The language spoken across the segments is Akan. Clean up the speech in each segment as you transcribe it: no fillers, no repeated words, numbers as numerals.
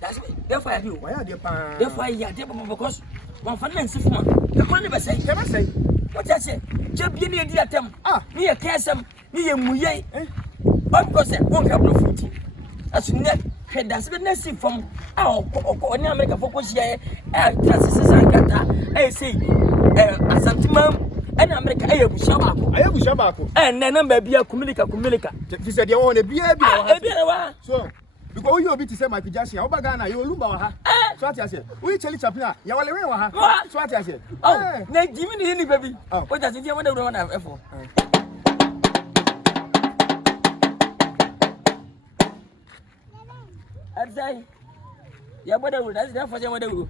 That's therefore I do. Why are they pan? Therefore, I because one finance for the money by saying, Can I say? What I say? Just be near the attempt. Me a casam, me a muye, but because I won't have no food. As you net, that's been necessary from our America focus here. Classes and gata, I say, a santimum. And America, I have Shabako. And then maybe a Kumilika. He said, you want a beer. So, because you be to say Michael Jackson, Obagana, you will lumber. So I said, we tell each other, you will remember. So I said, oh, now give me any baby. What does it want to run out for? I'd say, yeah, whatever, that's enough for them. Whatever.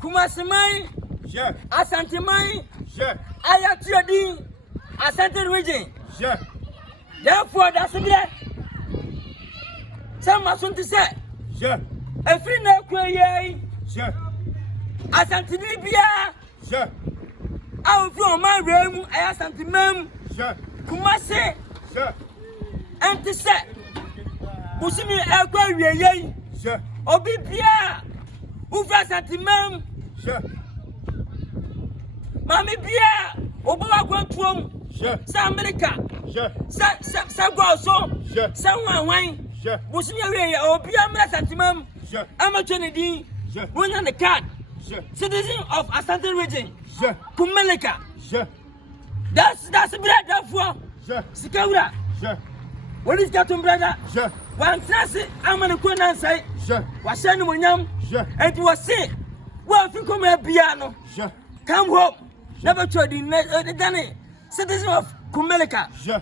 Kumasimai, sure. Asantimai, Sure. Ayatiyadi, Asante region. Sure. Therefore, that's it. Some must to say, Sure. a free no quay, Sure. Asante Libya. Sure. Out from my room, I Asante Mem, Sure. Kumasi, Sure. and to say, Musimi Aquay, Sure. Obibia, Ufa Santimem. Sure. Mammy Bia, Oba Guantum, Sure. Sa America, Sure. Sa Gosso, Sure. Someone wine, Sure. Busimia, or Biamra Santimum, Sure. Amaternity, Sure. one on the card, Sure. citizen of Asante region, Sure. Kumelika. Sure. That's a bread for Sure. Sikaura. Sure. What is Gatum brother? Sure. One Sassy, I'm on a Queen say, Sure. was sending when young, Sure. and you was sick. Well, if you come here, piano, Sure. come home. Never tried the Danny, citizen of Kumelika. Sure.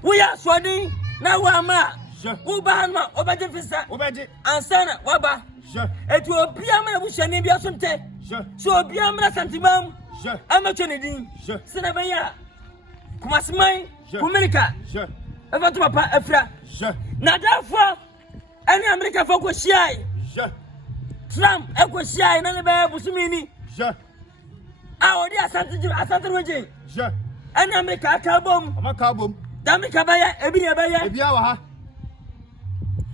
We are swaddling now. Wama, Sure. Ubahama, Obajafisa, Obedi. and Sana, Waba. Sure. It will be a man who shall name your sonte. Sure. So be a man santimum. Sure. Amaternity. Sure. Sinabaya. Kumasmai, Sure. Kumelika. Sure. Ever to Papa Efra. Sure. Now, therefore, any American folk was shy. Sure. Trump, Echo shy, and another Busumini. Sure. Our dear Asante region. Sure. Any America carbon. I'm a carbon. Damika Baya, Ebia. Ebiawa.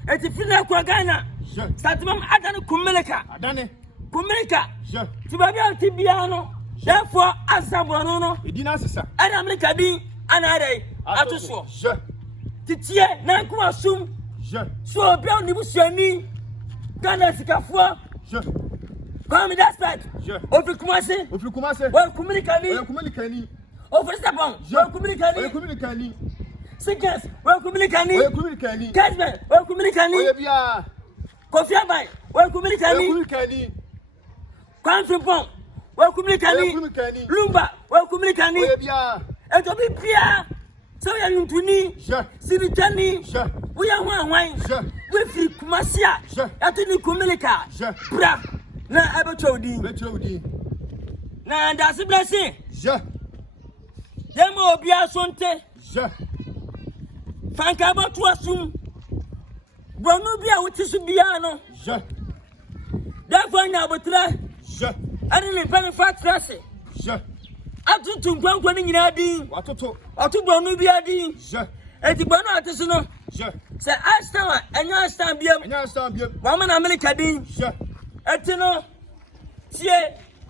It's a Fina Quagana. Sure. Satumam Adan Kumelika. Adane. Kumelika. Sure. Tibabia Tibiano. Therefore, Asabuano. Edina sister. And America D. Anade. Atuso. Sure. Titia, Nankuma Sum. Sure. So, Brown Nibusiani. Ghana Sikafua. Sure. Come that side. Sure. Over Kumasi. If you come and say, Well, Kumelikani. Kumelikani. Over Stepon. Well, Kumelikani. Kumelikani. Sickness. Well, Kumelikani. Kumelikani. Casman. Well, Kumelikani. Ebia. Kofi Abai. Well, Kumelikani. Kumelikani. Kwanfripon. Well, Kumelikani. Kumelikani. Lumba. Well, Kumelikani. Ebia. And to be Pia. So you are Tuni. Sure. Siritani. Sure. We are one wine. Sure. We free Kumasia. Sure. Atuni Kumelika. Sure. Bra. Na Abachodi. Metodi. Na that's a blessing. Sure. Yemo Bia Sonte. Sure. Fankaba to assume. Bronubia, which is Biano. Sure. Therefore, now, but Sure. I didn't pay fat trust. Sure. I took to one winning in Adi. What to talk? Or to Bronubia D. Sure. And the Bono artisanal. Sure. Say, I stand and you stand beer. And now stand here. Woman America D. Sure. Etino. See,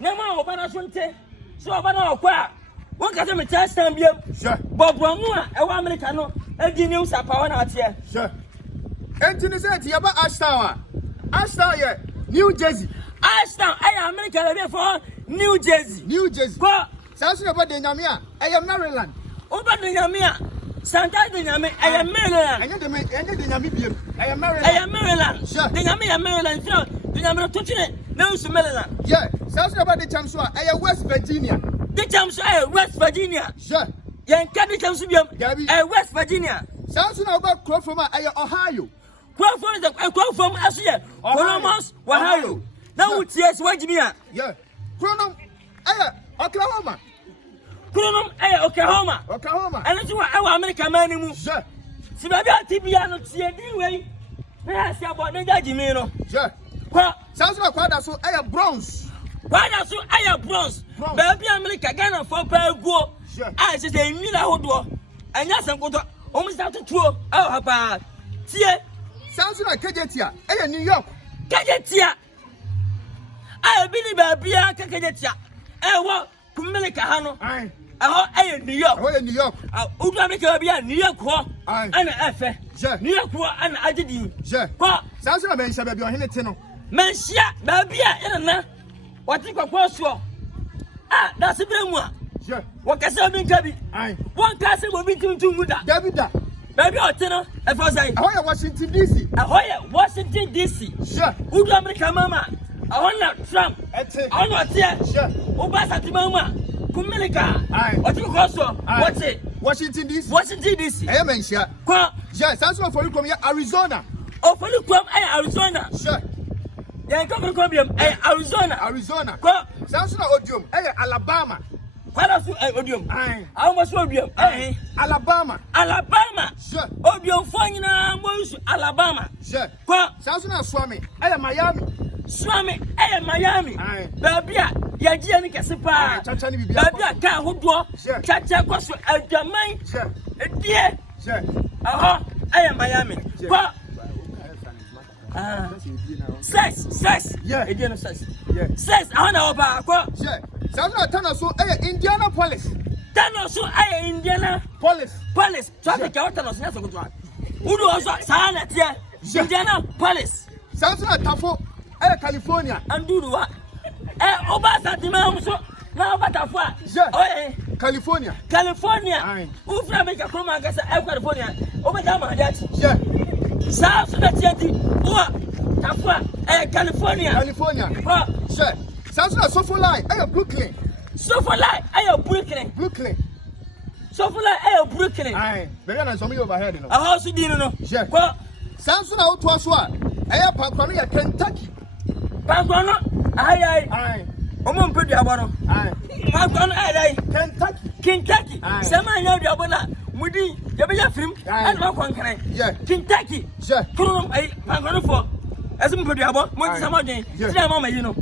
no more Banasonte. So Bano Qua. One can me test stand beer. Sure. Bob Romua, a Americano, and the news are power out here. Sure. Anthony said, Yaba Ashtown. Ashtown, yeah. New Jersey. I stand, I am America for New Jersey. New Jersey. What? Sounds about the Namia. I am Maryland. Over the Yamia. Santa the Yami, I am Maryland. I know the Namibia. I am Maryland. I am Maryland. Sure. The Yami, Maryland. The Yami, touching it. No, it's Maryland. Yeah. Sounds about the Chamswa. I am West Virginia. The Champs are West Virginia. Sure. Yan Caddy Champs, Gabby. West Virginia. Sounds about Crawford. I am Ohio. Crawford, I quote from Asia, Columbus, Ohio. Now, yes, what you mean? Yeah. Chronom. Oklahoma. Kurum Oklahoma. And it's what our American man moves. Sir. Sibabia Tibiano, anyway. I say about the Jimino. Sir. Sounds like what I saw. I have bronze. Why not so I have bronze? Baby America Ghana for per go. I say, Mila Hodo. And yes, I'm going to almost out to 2. Oh, Papa. See, sounds like Kajetia. Hey, New York. Kajetia. I believe Babia Kajetia. I want Kumilika Hano. I New York. Oh, New York. Udamika be New York. And F. New York and I did you. Sounds like a baby on Hinetino. Mensia, Babia, and what think of course? Ah, that's a bit more. What can I be Gabi? One castle will be too good. Davida. Baby, I'll tell her. Ahoy, Washington, D.C. Ahoy, Washington, D.C. Sure. Who do America, Mama? I want not Trump. I want to hear. Sure. Obasa to Mama. Kumilika. What you also? What's it? Washington, D.C. Washington, D.C. I am in here. Yes, that's what for you come here, Arizona. Oh, for you come, Arizona. Sure. Yeah, come from Arizona. Arizona. Sounds like Odium. Alabama. What else? Odium. How much Odium? Alabama. Alabama. Sure. Odium finding Alabama. Sure. Sounds like Swami. Miami. Swami. Miami. Baby, Yajian Casipa. Baby, can't hold door. Chacha was a Jamaican. Sure. Dear. Sure. I am Miami. Sex. Yeah. Again, sex. Yeah. Sex. I know about what? Yeah. Sounds like Tanaso, Indianapolis. Tanaso, Indianapolis. Police. Traffic out of Tanaso. Who do also sign it here? Indianapolis. Sounds like Tafo, California. And do what? Obasa Timamso. Now, but what? Yeah. California. Who from make a chroma gas at California? Over Dama, that. Yeah. South California. Sure. Sounds like Sofa Line. I am Brooklyn. Brooklyn. Aye. Very nice. Some overhead. A house you didn't know. Sure. Sounds like to us. I am Paconia, Kentucky. Pacono. Aye. Omo pedi abaro. Aye. Pacono. Aye. Kentucky. Sama ya di abona. Mudi. Yabeya film. And ma kwankran. Yeah. Kentucky. Sure. Kurum ay Pacono for. As I'm pretty about what is about the Mama, you know.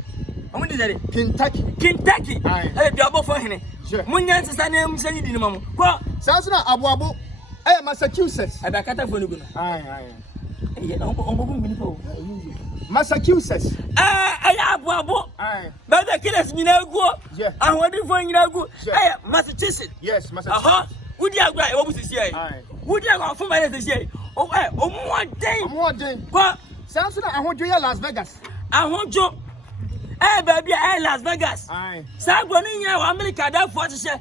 I'm going to Kentucky. I double for him. Munyan is an name saying in Mamma. Sounds like Abuabo. Massachusetts. I back at the Massachusetts. I have Wabo. But the killers, you know, go. I want to find you go. Massachusetts. Yes, Massachusetts. Would you have got what was this year? Would you have for my this year? Oh, one day. What? Sounds like I want you Las Vegas. I want you. Baby, Las Vegas. Aye. Saguania, America, that for say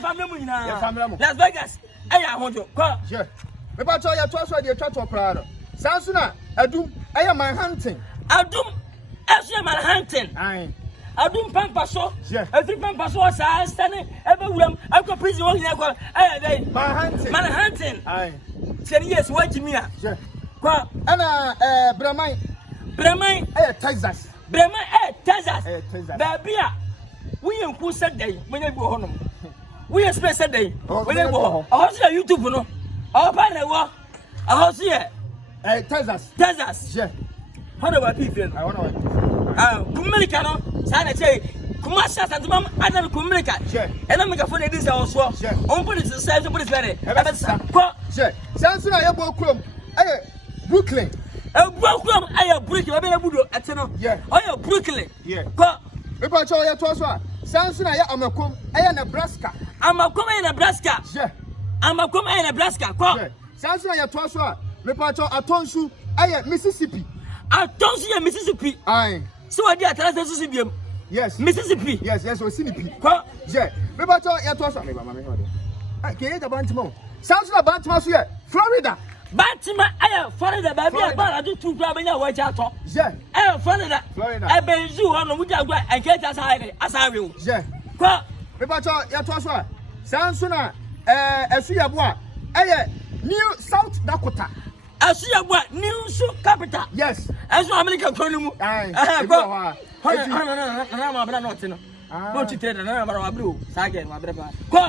family now. Las Vegas. I want you. Yeah. About your trust with your trust of Prado. Sounds like Adum. I am my hunting. Adum. I am my hunting. Aye. Adum Pampaso. Yeah. Every Pampaso was standing everywhere. I could prison all here. My hunting. Aye. 10 years, what you mean? Yeah. Ana Bramai, Texas. Texas. Baby, we in who said day when you go home. We express a day when you go home. I see YouTube, no. Our partner, I see Texas. Yeah. What about people? I want to Kumilicano, Sanate, Kumasa, and Mom, I don't Kumilica. And I'm going to put this also. On put it to say, to put it ready. Sounds like a book. Brooklyn. I am Brooklyn. I am Brooklyn. Yeah. I am Brooklyn. Yeah. About your Toswa. Sounds like I am Nebraska. I'm a coming in Nebraska. Yeah. I'm a coming in Nebraska. Sounds like a Toswa. About your Atonsu. I am Mississippi. Atonsu, Mississippi. Aye. So I did tell us Mississippi. Yes. Mississippi. Yes, Mississippi. Yeah. About your Toswa. I can't about tomorrow. Sounds like Baltimore, Florida. Baltimore, Florida, baby, I do 2 grab in your watch out. Yeah, Florida. I bet you on the wood and get as I will. Yeah, well, Rebato, Yatoswa, Sansuna, Asuya, New South Dakota. Asuya, New South Capital. Yes, as American Colonel. I'm not. No chitre na mara wabru. Sage no abreba. Ko.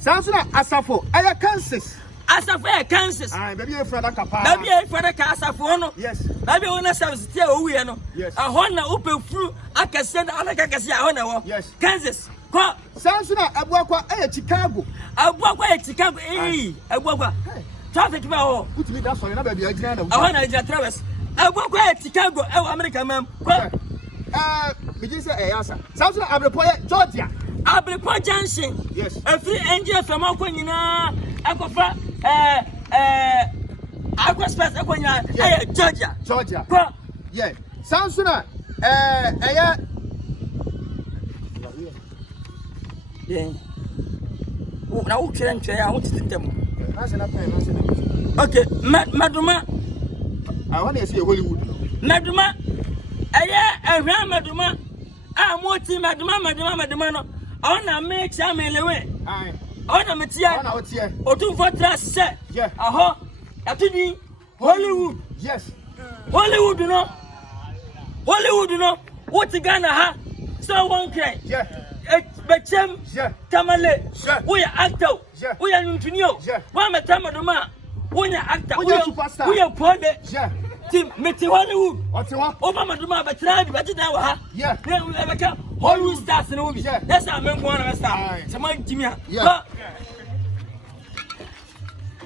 Samsuna Asafo, aya Kansas. Asafo e Kansas. Baby e frada kapa. Baby e frada ka Asafo no. Yes. Baby wona service tie o wiye no. Yes. Ahọ na opefuru akase na alaka kase ahọ na wo. Yes. Kansas. Ko. Samsuna Abuakwa aya Chicago. Abuakwa e Chicago. Abuakwa. Traffic ba ho. Utimi da so na baby agina na. Ahọ na agina Travis. Abuakwa e Chicago e America mam. Ko. Biji say yasa. Samsuna Abrepoye Georgia. Abrepo Junction. Yes. Every NG from akọ nyina akofa Aqua Space akonya Georgia. Georgia. Ko. Yeah. Samsuna aya Yeah. Na wo twere ntwe ya wo titintem. Okay, Maduma. I want to see Hollywood. Maduma. Ehwa Maduma. Moti Maduma no. Ona me cha melewe. Ona metia. Ona otie. Otu fortress se. Yeah. Aho. Atudi Hollywood. Yes. Hollywood no. What Ghana ha? So one cry. Yeah. Bechem. Yeah. Tamale. Yeah. We are actor. Yeah. We are Ntunio. Yeah. Wa Maduma. We are actor. We are superstar. We are pole. Yeah. Team Meti Hollywood. Otiwa. Over Maduma betra betra ha. Yeah. Then we have Hollywood stars no be. Yeah. That's how men go on star. Someone Jimmy. Yeah.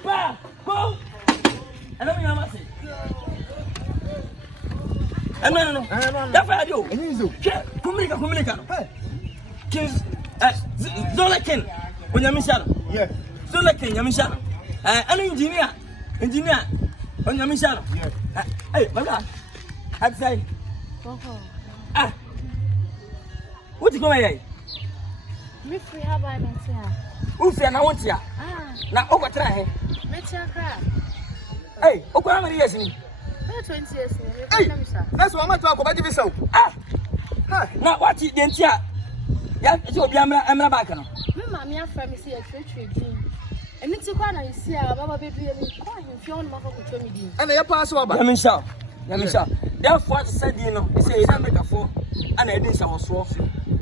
Pa. Go. Hello me amase. No. That's why I do. Kumilika. King Zolakin. Onyamisha. Yeah. Zolakin Yamisha. An engineer. Onyamisha. Yeah. Hey, brother. I say. What you going here? Me free how by Metia. Who fear na want ya? Na over try. Metia crab. Hey, how many years in? 20 years. Hey, that's what I'm going to give you so. Now what you didn't hear? Yeah, you'll be I'm back now. Mamma, my friend is here to dream. And it's a one I see our Baba baby and crying if you want to me. And I pass over. Yamisha. Therefore, said you know, he said, I make a four and I didn't was so.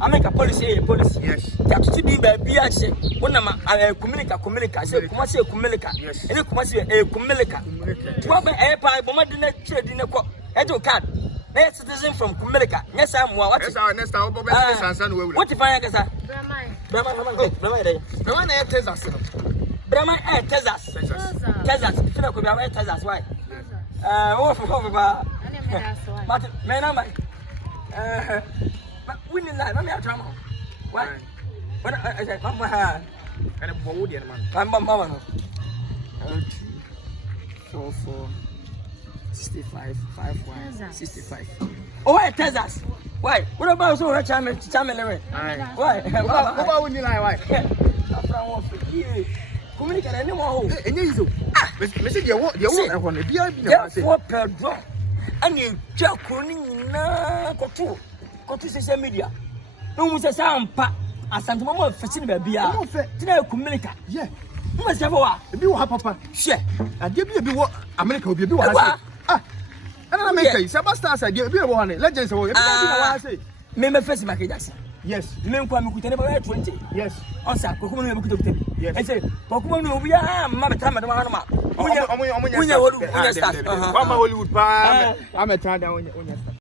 I make a policy. Yes. That to be baby, I say, when I'm a communica, I say, Kumasi Kumilika. Yes. And Kumasi a Kumilika. Twelve air pipe, but my dinner trade in a co. Edo card. They're citizen from Kumilika. Yes, I'm what is our next hour. What if I get that? Brahma, the one air tells us. Brahma air tells us. If you could have tells us why. But man, I'm winning that. Let me have drama. What? What I said, Mama, and a Bodian man. I'm Mama. 4, 65, 5, 65. Oh, why tells us? Why? What about so much time? Why? What would you like? Why? Communicate anymore. And you, Mr. You want to be a per drop. And you just couldn't go to social media. No one says I'm pa. I sent Mama for cinema beer. Today, communicate. Yeah. You must have a be what, Papa. Share. I give you what America will be. And I make a Sebastian said, you'll be one. Legends away. I say, Member Face Michael Jackson. Yes. You may come with never 20. Yes. On Saturday, yes. I say, Pokemon, we are Mamma Tama. I'm a Hollywood. I'm a time down on your